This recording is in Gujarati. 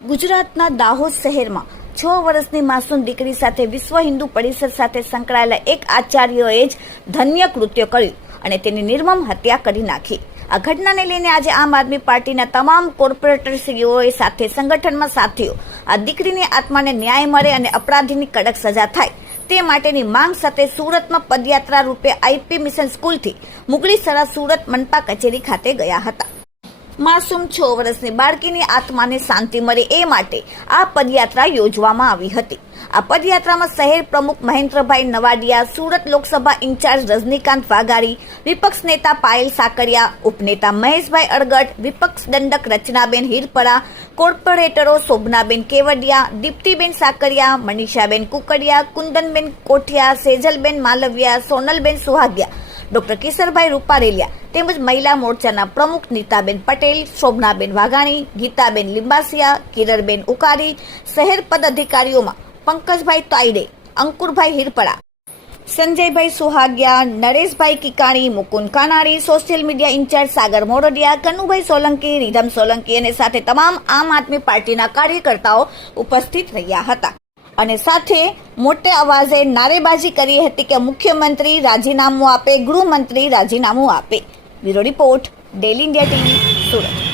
ગુજરાતના દાહોદ શહેરમાં છ વર્ષની માસૂમ દીકરી સાથે વિશ્વ હિન્દુ પરિષદ સાથે સંકળાયેલા એક આચાર્યએ જ ધન્ય કૃત્ય કર્યું અને તેની નિર્મમ હત્યા કરી નાખી. આ ઘટનાને લઈને આજે આમ આદમી પાર્ટીના તમામ કોર્પોરેટરશ્રીઓએ સાથે સંગઠનમાં સાથીઓ, આ દીકરીની આત્માને ન્યાય મળે અને અપરાધીની કડક સજા થાય, તે માટેની માંગ સાથે સુરતમાં પદયાત્રા રૂપે આઈપી મિશન સ્કૂલથી મુગલી સરા સુરત મનપા કચેરી ખાતે ગયા હતા. માસૂમ છ વર્ષની બાળકીની આત્માને શાંતિ મળે એ માટે આ પદયાત્રા યોજવામાં આવી હતી. આ પદયાત્રામાં શહેર પ્રમુખ મહેન્દ્રભાઈ નવાડિયા, સુરત લોકસભા ઇન્ચાર્જ રજનીકાંત વાઘારી, વિપક્ષ નેતા પાયલ સાકરિયા, ઉપનેતા મહેશભાઈ અડગટ, વિપક્ષ દંડક રચનાબેન હિરપરા, કોર્પોરેટરો શોભનાબેન કેવડિયા, દીપ્તિબેન સાકરિયા, મનીષાબેન કુકડિયા, કુંદનબેન કોઠિયા, સેજલબેન માલવિયા, સોનલબેન સુહાગિયા ડોક્ટર કિશનભાઈ રૂપારેલિયા તેમજ મહિલા મોરચાના પ્રમુખ નીતાબેન પટેલ, શોભનાબેન વાઘાણી, ગીતાબેન લિંબાસિયા, કિરણબેન ઉકારી, શહેર પદ અધિકારીઓમાં Pankajbhai Taide Ankurbhai Hirpara, Sanjaybhai Suhagiya, Nareshbhai Kikani, Mukund Kanani social media incharge Sagar Moradiya, Kanubhai Solanki, Ridham Solanki અને સાથે તમામ આમ આદમી પાર્ટીના કાર્યકર્તાઓ ઉપસ્થિત રહ્યા હતા. અને સાથે મોટે અવાજે નારેબાજી કરી હતી કે મુખ્યમંત્રી રાજીનામું આપે, ગૃહમંત્રી રાજીનામું આપે. Bureau report, daily India TV, Surat.